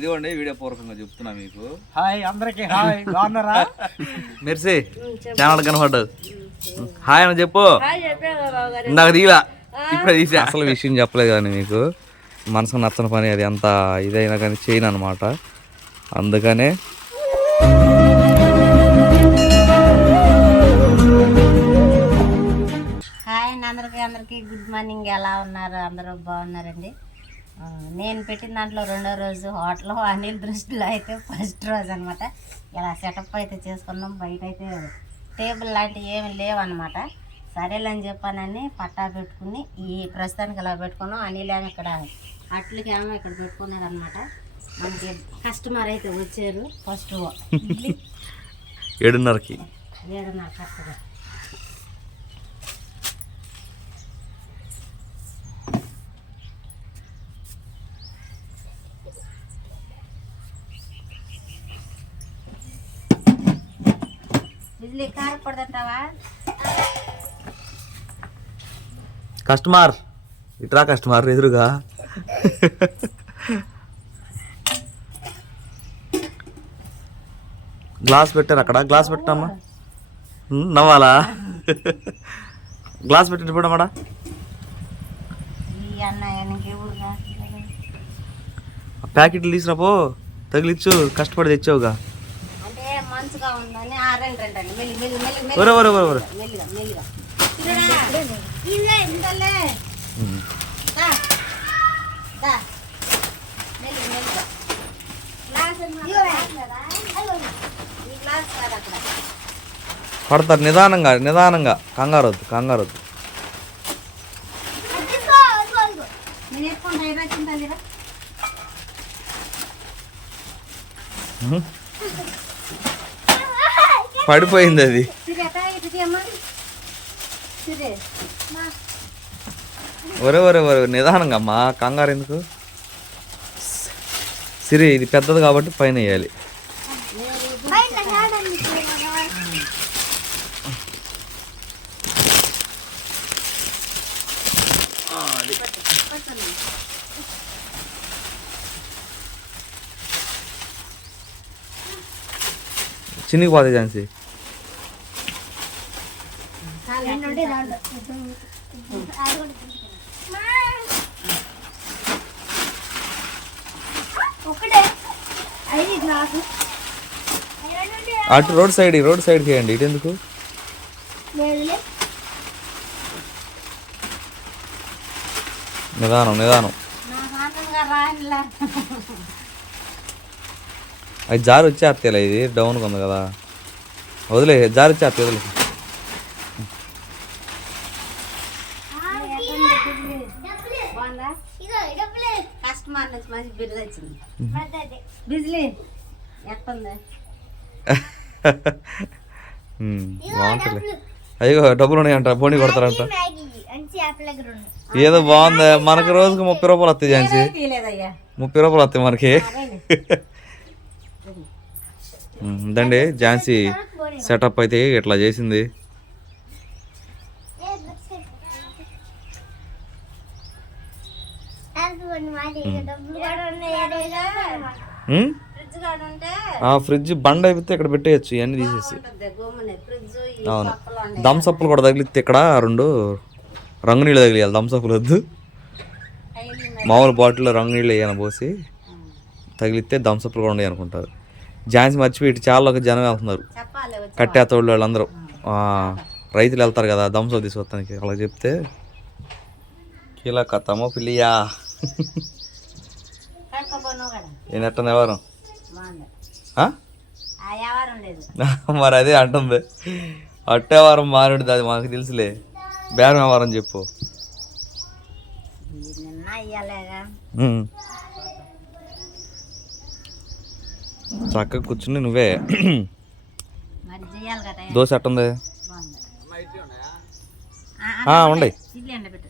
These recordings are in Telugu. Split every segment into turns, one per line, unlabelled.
ఇదిగోండి వీడియో పూర్వకంగా చెప్తున్నా మీకు.
హాయ్ అందరికి హాయ్. బాగున్నారా?
మెర్సీ ఛానల్ కనపడ్డదు హాయ్ అని చెప్పు. ఇందాక తీలా ఇప్పుడు తీసి. అసలు విషయం చెప్పలేదు కానీ మీకు. మనసుకు నచ్చని పని అది ఎంత ఇదైనా కానీ చేయను అనమాట అందుకనే
హాయ్ అందరికీ అందరికీ. Good morning. ఎలా ఉన్నారు? అందరూ బాగున్నారండి? నేను పెట్టిన దాంట్లో రెండో రోజు హోటల్ అనిల్ దృష్టిలో అయితే ఫస్ట్ రోజు అనమాట ఇలా సెటప్ అయితే చేసుకున్నాం బయట అయితే టేబుల్ లాంటివి ఏమి లేవన్నమాట. సరేలేని చెప్పానని పట్టా పెట్టుకుని ఈ ప్రస్తుతానికి ఇలా పెట్టుకున్నాం. అనిల్ ఏమో ఇక్కడ అట్లకి ఏమో ఇక్కడ పెట్టుకున్నాడు అనమాట మనకి కస్టమర్ అయితే వచ్చారు ఫస్ట్
ఏడున్నరకి.
ఏడున్నర కరెక్ట్గా. కార
కస్టమర్ ఇట్రా కస్టమర్ ఎదురుగా. గ్లాస్ పెట్టారు అక్కడ గ్లాస్ పెట్టామా నవ్వాలా? గ్లాస్ పెట్టి
ఊరుగా.
ప్యాకెట్లు తీసుకురాపో తగిలిచ్చు కష్టపడి తెచ్చావుగా.
మంచుగా ఉందని ఆ రెండు రెండు అండి మెల్లి మెల్లి మెల్లి మెల్లి
ఒరే ఒరే ఒరే ఒరే
మెల్లిగా మెల్లిగా ఇదే ఇంతలే
ఉమ్.
దా దా మెల్లి మెల్లిగా గ్లాస్ ఈ గ్లాస్ కాదు అక్కడ
పడతారు నిదానంగా నిదానంగా కంగారు వద్దు కంగారు వద్దు
నేను
పడిపోయింది అది. ఒరే ఒరే ఒరే నిదానంగా అమ్మా కంగారు ఎందుకు? సిరి ఇది పెద్దది కాబట్టి పైన వేయాలి. చిన్నికి పోతాయి ఝాన్సీ. అటు రోడ్ సైడ్ రోడ్ సైడ్ చేయండి ఇటు ఎందుకు? నిదానం నిదానం. అది జారి వచ్చేస్తేలే ఇది డౌన్గా ఉంది కదా. వదిలే జారి వచ్చేస్తే వదిలే. బాగుంటుంది అయ్యో డబ్బులు ఉన్నాయంట పోనీ కొడతారంట. ఏదో బాగుంది మనకి రోజుకి ముప్పై రూపాయలు వస్తాయి ఝాన్సీ.
తీయలేదయ్యా.
ముప్పై రూపాయలు వస్తాయి మనకి. ఇదండి ఝాన్సీ సెటప్ అయితే ఇట్లా చేసింది?
ఫ్రిడ్జ్
ఆ ఫ్రిడ్జ్ బండ అయిపోతే ఇక్కడ పెట్టేయచ్చు ఇవన్నీ తీసేసి. అవును. థమ్స్అప్లు కూడా తగిలితే ఇక్కడ రెండు రంగు నీళ్ళు తగిలియాలి థమ్స్అప్లు వద్దు. మామూలు బాటిల్లో రంగు నీళ్ళు వేయని పోసి తగిలితే థమ్స్అప్లు కూడా ఉన్నాయి అనుకుంటారు ఝాన్సీ మర్చిపోయి ఇటు చాలా జనం వెళ్తున్నారు. కట్టేతోళ్ళు వాళ్ళందరూ. రైతులు వెళ్తారు కదా థమ్సప్ తీసుకొస్తానికి. అలా చెప్తే కీలా కథమో పిల్లియా నేను ఎట్టని ఎవరు? మరి అదే అంటుంది. అట్టేవారం మారుడిది అది మాకు తెలుసులే. బేరం వ్యవహారం చెప్పు
ఇది నిన్న అయ్యాలేగా
ఉమ్. చక్కగా కూర్చుని నువ్వే
మరి చేయాలి కదా
దోశ
ఇడ్లీ ఎండ పెట్టు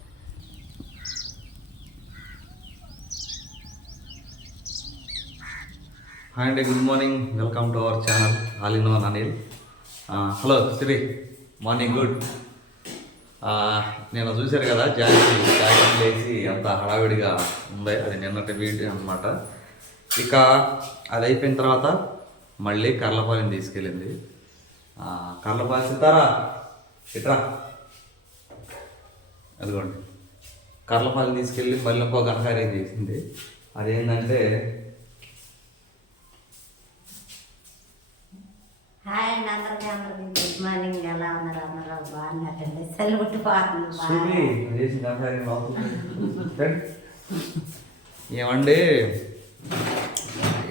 హాయ్ అండి good morning. Welcome to our channel. All in one Anil. Hello Siri. Morning good. నేను చూశారు కదా జాయిన్ జాయిన్ లేచి అంత హడావిడిగా ఉంది. అది నిన్నటి వీడియో అనమాట ఇక అది అయిపోయిన తర్వాత మళ్ళీ కర్లపాలెం తీసుకెళ్ళింది. కర్లపాలెం సితారా ఇట్రా. అదిగోండి. కర్లపాలెం తీసుకెళ్ళి మళ్ళీ ఇంకో ఘనకార్యం చేసింది. అదేంటంటే
హాయ్ అండి అందరికీ అందరికీ గుడ్ మార్నింగ్. ఎలా ఉన్నారు? అందరూ బాగున్నారండి. సెలవుట్టు పోతుంది బాగా.
చూపి నువ్వు చేసిన ఘనకార్యం లోపలికి. రండి. ఏమండి?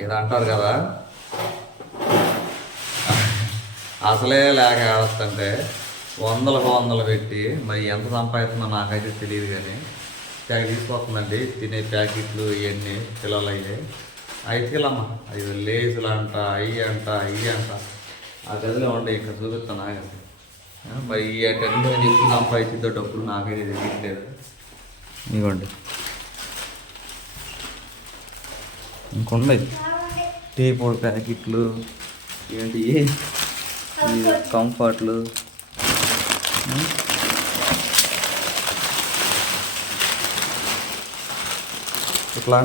ఏదో అంటారు కదా. అసలే లేక ఏడుస్తుంటే వందలకు వందలు పెట్టి మరి ఎంత సంపాదిస్తుందో నాకైతే తెలియదు కానీ ప్యాక్ తీసుకొస్తుందండి. తినే ప్యాకెట్లు ఇవన్నీ పిల్లలు అయ్యి. అయితేలమ్మా అవి లేజులు అంట అయ్యి అంట ఇవి అంట. ఆ గదిలో ఉండే ఇక్కడ చూపిస్తాను మరి ఈ అటెండ్ సంపాదించిందో డబ్బులు నాకైతే తెలియట్లేదు. ఇవ్వండి ఇంకొన్నాయి టీ పొడి ప్యాకెట్లు ఏంటి ఈ కంఫర్ట్లు? ఇట్లా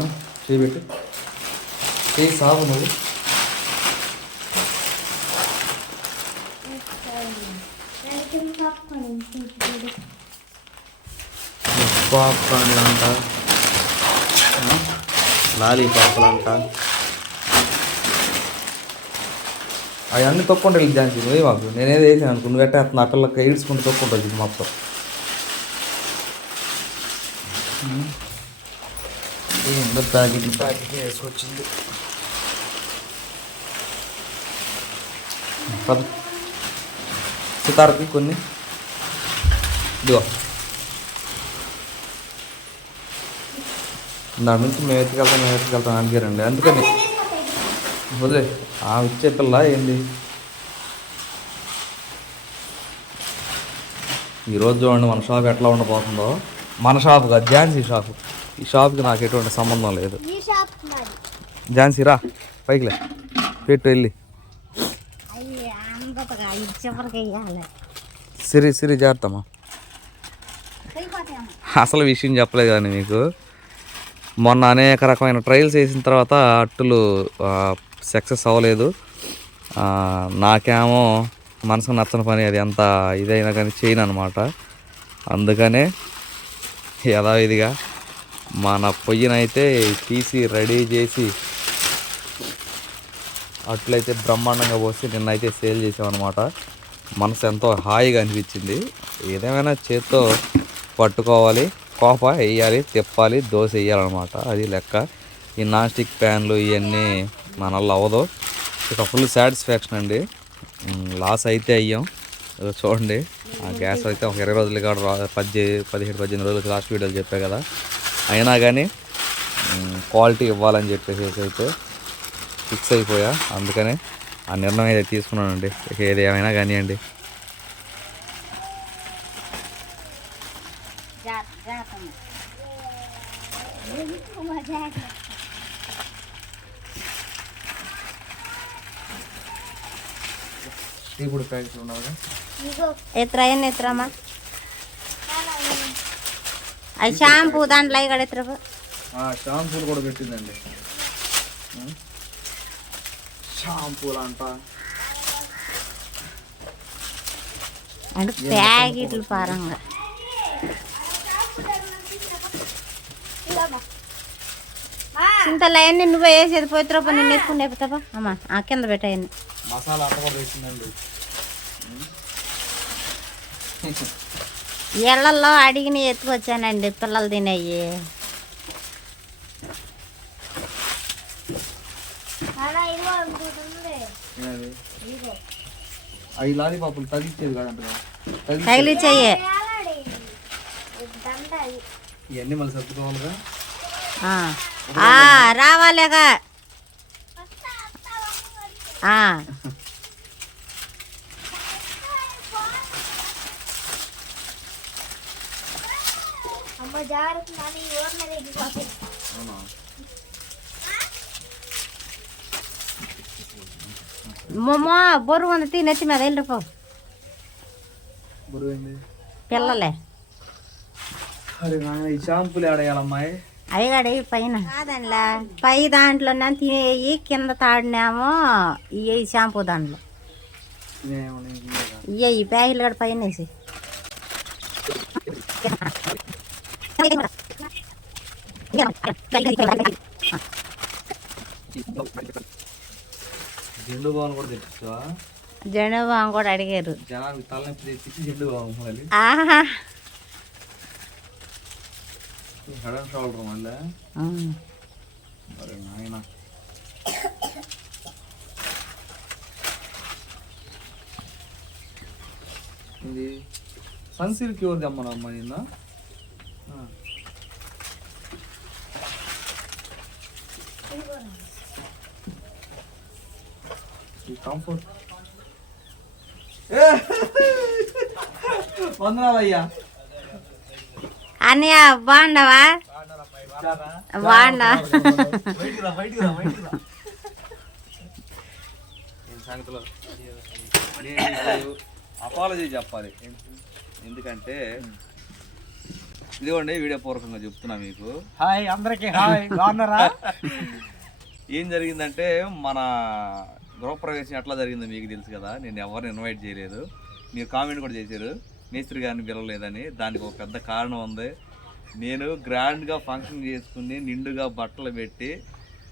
చేయి పెట్టు చేయి సాగు నువ్వు పాప్కార్న్లు అంట లాలీపాప్లు అంట అవన్నీ తొక్కుంటా వెళ్ళి ఝాన్సీ నువ్వే మాకు నేనేది వేసాను అనుకో నువ్వు ఎట్ట నా పిల్లకి ఏడ్చుకుంటూ తొక్కుంటుంది ఇది మొత్తం. ఏందో ప్యాకెట్లు ప్యాకెట్ వేసుకొచ్చింది. పద. సితారకి కొన్ని. ఇదిగో. దాని నుంచి మేము ఎత్తుకెళ్తాం మేము ఎత్తుకెళ్తాం అడిగారండి. అందుకని వదిలే ఆ ఇచ్చే పిల్ల ఏంది? ఈరోజు చూడండి మన షాప్ ఎట్లా ఉండబోతుందో. మన షాప్ కాదు ఝాన్సీ షాప్. ఈ షాప్కి నాకు ఎటువంటి సంబంధం లేదు. ఝాన్సీ రా పైకి లే. పెట్టు వెళ్ళి. సిరి సిరి జాగ్రత్తమ్మా. అసలు విషయం చెప్పలేదు కానీ మీకు. మొన్న అనేక రకమైన ట్రయల్స్ వేసిన తర్వాత అట్టులు సక్సెస్ అవ్వలేదు. నాకేమో మనసుకు నచ్చని పని అది ఎంత ఇదైనా కానీ చేయను అనమాట అందుకనే యథావిధిగా మన పొయ్యినైతే తీసి రెడీ చేసి అట్లయితే బ్రహ్మాండంగా పోసి నిన్నైతే సేల్ చేసామన్నమాట. మనసు ఎంతో హాయిగా అనిపించింది. ఏదేమైనా చేత్తో పట్టుకోవాలి. కోప వేయాలి తిప్పాలి దోశ వేయాలన్నమాట. అది లెక్క. ఈ నాన్ స్టిక్ ప్యాన్లు ఇవన్నీ మన వల్ల అవ్వదు. ఇక ఫుల్ సాటిస్ఫాక్షన్ అండి. లాస్ అయితే అయ్యాం. చూడండి. ఆ గ్యాస్ అయితే ఒక ఇరవై రోజులు కాదు రా- పద్దె పదిహేడు పద్దెనిమిది రోజులు లాస్ట్ వీడియోలు చెప్పా కదా. అయినా కానీ క్వాలిటీ ఇవ్వాలని చెప్పేసి అయితే ఫిక్స్ అయిపోయా. అందుకనే ఆ నిర్ణయం అయితే తీసుకున్నానండి. ఏది ఏమైనా కానివ్వండి టీ పొడి ప్యాకెట్లు ఉన్నావుగా
ఎత్తురా ఎన్ని ఎత్తురామా అది షాంపూ దాంట్లో అవి కూడా ఎత్తురా
షాంపూలు కూడా పెట్టిందండి షాంపూలు అంట
అంటే ప్యాకెట్లు పరంగా చింతలు అవన్నీ నువ్వు వేసేది పోతురా నిన్ను ఎత్తుకుని అయిపోతావా అమ్మా ఆ కింద పెట్టాయన్ని
మసాలా అంట కూడా వేసిందండి.
ఇళ్ళలో అడిగిన ఎత్తుకొచ్చానండి పిల్లలు తినయ్యి
అవి లాలీపాపులు తగిలిచ్చేది కాదంట తగిలి
తగిలిచ్చాయి.
ఇవన్నీ మళ్ళీ సర్దుకోవాలిగా?
రావాలేగా. మొమ్మ బొరుగు ఉంది తీ నెత్తి మీద వెళ్ళిపో
బరువైంది
పిల్లలే.
అరే ఈ షాంపూలు ఆడేయాలమ్మాయి
అయ్యగాడు ఈ పైన. కాదండిలా. పై దాంట్లోనే తినేయి కింద తాడినేమో ఇవి షాంపూ దాంట్లో. ఇయ్య ఈ ప్యాకెట్లు కూడా పైన వేసి
జెండు బాగుని కూడా తెప్పించావా
జనబాం కూడా అడిగారు.
జనానికి తలనొప్పి తెప్పించి జెండు బాగు
ఆహా.
హెడ్ అండ్ షోల్డర్ మళ్ళీ మరి నాయన. ఇది సన్సిల్క్ ఎవరు తెమ్మను అమ్మ నిన్న కంఫర్ట్ వందనాలయ్యా
అన్నయ్య బాగుండవా
అపాలజీ చెప్పాలి. ఎందుకంటే ఇదిగోండి వీడియో పూర్వకంగా చెప్తున్నా మీకు.
హాయ్ అందరికి హాయ్. బాగున్నారా?
ఏం జరిగిందంటే మన గృహప్రవేశం ఎట్లా జరిగిందో మీకు తెలుసు కదా. నేను ఎవరిని ఇన్వైట్ చేయలేదు. మీరు కామెంట్ కూడా చేశారు. మేస్త్రి గారిని పిలవలేదని దానికి ఒక పెద్ద కారణం ఉంది. నేను గ్రాండ్గా ఫంక్షన్ చేసుకుని నిండుగా బట్టలు పెట్టి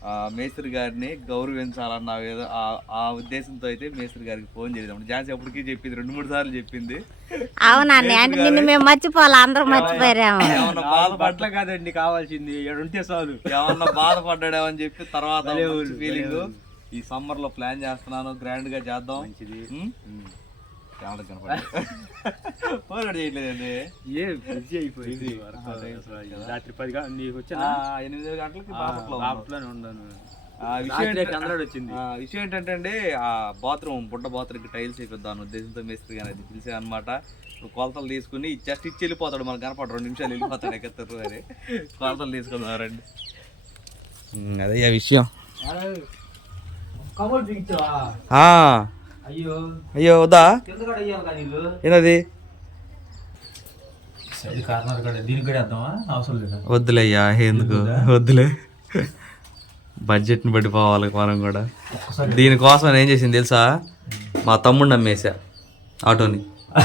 ఆ, మేస్త్రి గారిని గౌరవించాలన్న ఏదో ఆ- ఆ ఉద్దేశంతో అయితే మేస్త్రి గారికి ఫోన్ చేసాం ఝాన్సీ అప్పటికి చెప్పింది రెండు మూడు సార్లు చెప్పింది.
అవునా అన్నయ్య అంటే నిన్ను మేము మర్చిపోవాలి అందరూ మర్చిపోయారేమో.
ఏమన్నా బాధపడ్డ
బట్టలు కాదండి కావాల్సింది. ఏడు ఉంటే చాలు.
ఏమన్నా బాధపడ్డాడేమో అని చెప్పి తర్వాత ఫీలింగ్ ఈ సమ్మర్లో ప్లాన్ చేస్తున్నాను గ్రాండ్గా చేద్దాం? కెమెరా కనపడదు. ఫోన్ కూడా చేయట్లేదండి
ఏ బిజీ అయిపోయింది. రాత్రి పది నీకు వచ్చిన
ఆ, ఎనిమిది గంటలకి.
బాపట్లోనే ఉన్నాను.
ఆ విషయం
రాత్రి
ఏంటంటే-
అందరూ వచ్చింది.
ఆ విషయం ఏంటంటే అండి ఆ బాత్రూమ్ బుడ్డ బాత్రూమ్కి టైల్స్ వేపిద్దాం అన్న ఉద్దేశంతో మేస్త్రి గారు అది పిలిచా అనమాట కొలతలు తీసుకుని జస్ట్ ఇచ్చి వెళ్ళిపోతాడు మనకు కనపడ. రెండు నిమిషాలు వెళ్ళిపోతాడు ఎక్కతారు అని. కొలతలు తీసుకుందాం రండి. అదే ఆ విషయం. ఆ,
అయ్యో.
అయ్యో వద్దా? ఏంటది? వద్దులేయ్యా ఎందుకు? వద్దులే. బడ్జెట్ని బట్టి పోవాలి మనం కూడా. దీనికోసం నేను ఏం చేసింది తెలుసా? మా తమ్ముడిని అమ్మేశా ఆటోని ఆ.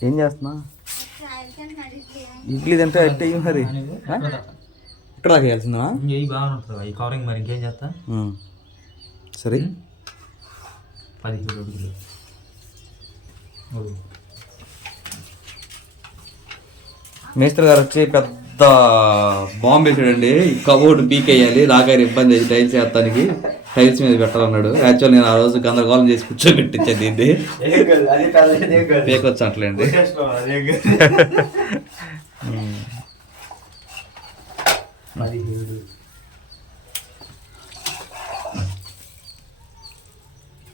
ఏం చేస్తున్నా? ఇడ్లీ తింటే అట్టే మరి? ఇక్కడ దాకా వేయాల్సిందా
ఇవి బాగుంటుంది ఈ కవరింగ్ మరి ఇంకేం చేస్తా.
సరే.
పదిహేడు అడుగులు
మేస్త్రి గారు వచ్చి పెద్ద బాంబు వేసాడండి ఈ కబోర్డ్ పీకేయాలి నాకైనా ఇబ్బంది అయ్యి టైల్స్ వేస్తానికి టైల్స్ మీద పెట్టాలన్నాడు. యాక్చువల్ నేను ఆ రోజు గందరగోళం చేసి కూర్చోబెట్టించాను దీన్ని. పీకొచ్చు అట్లండి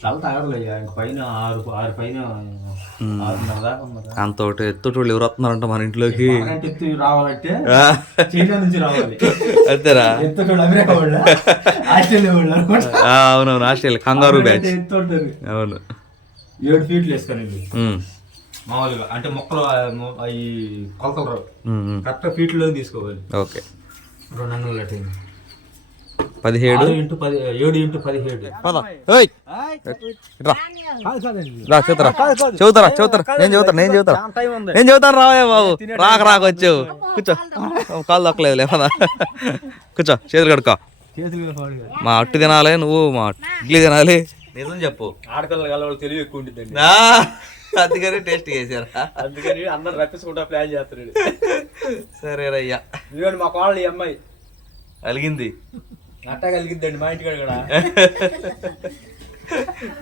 తల తగదలయ్యా ఇంక పైన ఆరు ఆరు పైన
అంత ఒకటి ఎత్తుటోళ్ళు ఎవరు వస్తున్నారంట మన ఇంట్లోకి?
రావాలంటే చైనా నుంచి రావాలి.
అంతేరా
వాళ్ళ వాళ్ళు
అవునవును ఆస్ట్రేలియా కంగారు బ్యాచ్. అవును.
ఏడు ఫీట్లు వేసుకోనండి
ఉం.
మామూలుగా అంటే మొక్కలు అవి కొలతలు రావు. కరెక్ట్ ఫీట్లో తీసుకోవాలి.
ఓకే.
రెండు అంగుళాలు అట్టింది
పదిహేడు.
ఆరు ఇంటూ పది ఏడు ఇంటూ పదిహేడు.
పద. ఓయ్ రా. రా చెబుతారా చెబుతారా చెబుతారా నేను చెబుతాను నేను చెబుతాను నేను చెబుతాను రావయ్య బాబు. రాక రాక వచ్చావు. కూర్చో. కాలు దక్కలేదు లేవదా కూర్చో చేతులు కడుక్కో.
పాడుగా
మా అట్టు తినాలి నువ్వు మా ఇడ్లీ తినాలి. నిజం చెప్పు.
ఆడపిల్లల కలవాళ్ళు తెలివి ఎక్కువ ఉంటుందండి
నా అందుకని టేస్ట్ చేశారా?
అందుకని అందరు రప్పించుకుంటా ప్లాన్ చేస్తున్నాడు.
సరేరయ్యా.
మా కోళ్ళు ఈ అమ్మాయి.
అలిగింది.
అట్టా కలిగిద్దండి మా ఇంటికాడ కూడా.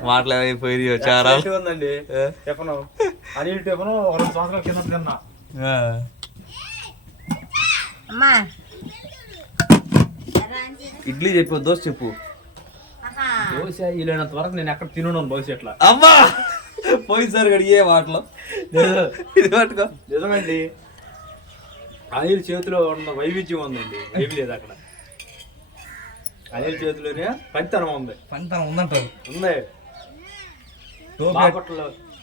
మాట్లాడిపోయి వచ్చారా
మంచిగా ఉందండి. టిఫను అనిల్ టిఫను ఒక రెండు సంవత్సరాల కింద తిన్నా.
అమ్మా.
ఇడ్లీ చెప్పు దోశ చెప్పు.
దోశ వీలైనంత వరకు నేను ఎక్కడ తినున్నాను భవిష్యత్తులో.
అమ్మా! పోయినసారి గడిగే మాటలు. ఇది పట్టుకో.
నిజమండి. అనిల్ చేతిలో ఉన్న వైవిధ్యం ఉందండి. ఏమి లేదు అక్కడ. అనిల్ చేతిలోనే పనితనం ఉంది.
పంట ఉందంటారు.
ఉంది.
టోపీ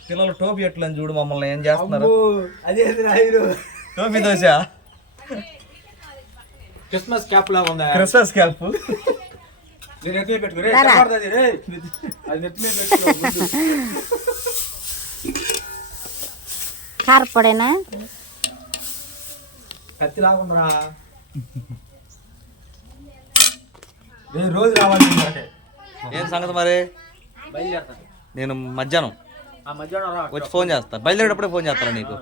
పిల్లలు టోపీ ఎట్లని చూడు మమ్మల్ని ఏం చేస్తున్నారు?
అదే రాయుడు
టోపీ దోశ?
క్రిస్మస్ క్యాప్ లాగా ఉందా?
Christmas cap.
నేను ఎత్తి మీద పెట్టుకో. రే, చెప్పకూడదు రే. అది నెత్తి మీద పెట్టుకో.
కారపొడేనా?
నేను రోజు రావాలి.
ఏం సంగతి మరి? నేను మధ్యాహ్నం. వచ్చి ఫోన్ చేస్తాను బయలుదేరేటప్పుడే ఫోన్ చేస్తాను నీకు?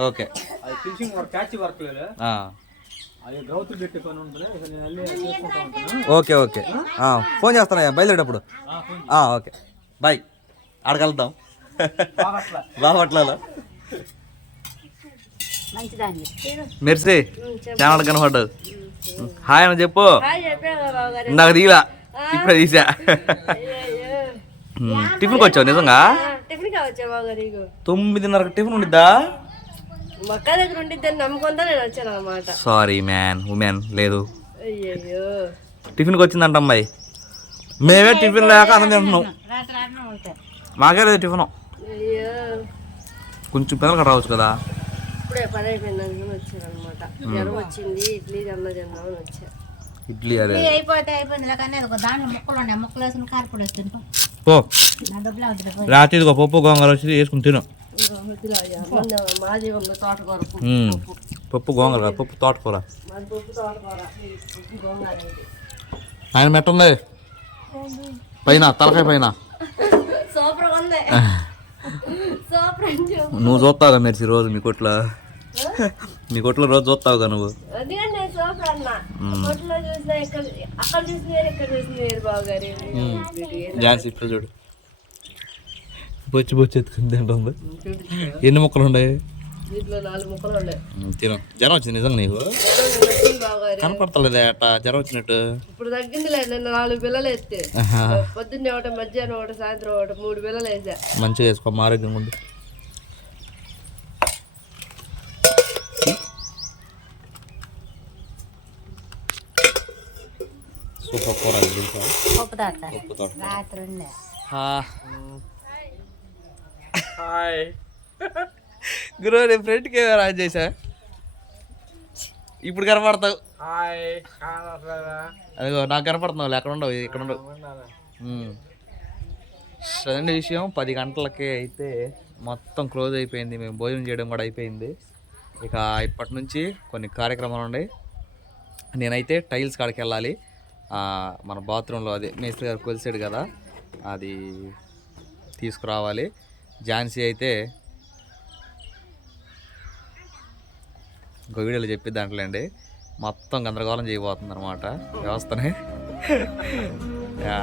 ఓకే. Okay okay. ఆ, ఫోన్ చేస్తానయ్యా బయలుదేరేటప్పుడు?
ఆ, ఫోన్
ఆ, ఓకే. బాయ్.
బాగట్లా
బాపట్లలో మెర్సీ? ఛానల్ కనపడ్డదు. హాయ్ అని చెప్పు. ఇందాక తీలా ఇప్పుడే తీసా. టిఫిన్కి వచ్చావు నిజంగా? తొమ్మిదిన్నరకు టిఫిన్ ఉండిద్దా?
మక్క దగ్గర ఉండిద్దని నమ్మకంతో నేను వచ్చాను అనమాట
సారీ మ్యాన్ ఉమెన్ లేదు. టిఫిన్కి వచ్చిందంట అమ్మాయి. మేమే టిఫిన్ లేక అన్నం తింటున్నాం. మాకే లేదు టిఫిన్. కొంచెం పిల్లలు రావచ్చు కదా?
ఇప్పుడే పని అయిపోయింది అనమాట జ్వరం వచ్చింది ఇడ్లీ అన్న తిన్నామని వచ్చా.
ఇడ్లీ అదే.
ఇడ్లీ అయిపోతే అయిపోయింది కానీ అది ఒక దాంట్లో ముక్కలు ఉన్నాయి. ముక్కలు వేసుకుని కారపొడి వస్తుంది
పో. రాత్రి పప్పు గోంగూర వచ్చి వేసుకుని తిను.
మాది తోటకూర పప్పు.
గోంగూర పప్పు తోటకూర. ఆయన మెట్టుంది. పైన తలకాయ పైన.
సూపర్ ఉంది.
నువ్వు చూస్తావుగా మెరిసి రోజు మీ కొట్లో? మీ కొట్లో రోజు చూస్తావుగా నువ్వు? ఝాన్సీ ఇప్పుడు చూడు. బొచ్చి బొచ్చి ఎత్తుకుని తింటుంది ఎన్ని ముక్కలు ఉన్నాయి?
దీంట్లో నాలుగు ముక్కలు ఉన్నాయి.
ఉమ్, తిను. జ్వరం వచ్చింది నిజంగా నీకు? కనపడతలేదే అట్ట జ్వరం వచ్చినట్టు.
ఇప్పుడు తగ్గిందిలే నిన్న నాలుగు పిల్లలు
ఆహా.
పొద్దున్నే ఒకటి మధ్యాహ్నం ఒకటి సాయంత్రం ఒకటి మూడు పిల్లలు వేసా.
మంచిగా వేసుకో మా ఆరోగ్యం ఉంది సూపర్ కూర
ఉండే.
హాయ్.
గురువు నేను ఫ్రెండ్కి రాజు చేసా? ఇప్పుడు కనపడతావు. అదిగో నాకు కనపడుతున్నావు ఎక్కడ ఉండవు ఇక్కడ ఉండవు. సరైన విషయం పది గంటలకి అయితే మొత్తం క్లోజ్ అయిపోయింది. మేము భోజనం చేయడం కూడా అయిపోయింది. ఇక ఇప్పటి నుంచి కొన్ని కార్యక్రమాలు ఉన్నాయి. నేనైతే టైల్స్ కాడికి వెళ్ళాలి. మన బాత్రూంలో అది మేస్త్రి గారు కొలిసాడు కదా అది తీసుకురావాలి. ఝాన్సీ అయితే ఇంకో వీడియోలో చెప్పి దాంట్లోండి మొత్తం గందరగోళం చేయబోతుంది అనమాట వ్యవస్థనే. ఆ,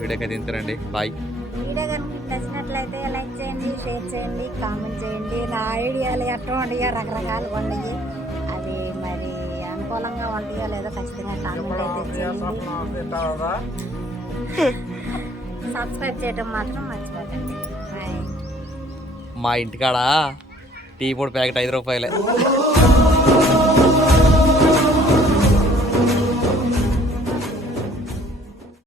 వీడియోకి అయితే ఇంతేనండి. బాయ్
వీడియో కనుక నచ్చినట్లయితే లైక్ చేయండి షేర్ చేయండి కామెంట్ చేయండి. నా ఐడియాలు ఎట్లా ఉంటాయో రకరకాలుగా ఉన్నాయి. అవి మరి అనుకూలంగా ఉంటాయో లేదో ఖచ్చితంగా కామెంట్ అయితే చేయండి. సబ్స్క్రైబ్ చేయడం మాత్రం మర్చిపోకండి. బాయ్
మా ఇంటికాడ టీ పొడి ప్యాకెట్ ఐదు రూపాయలే.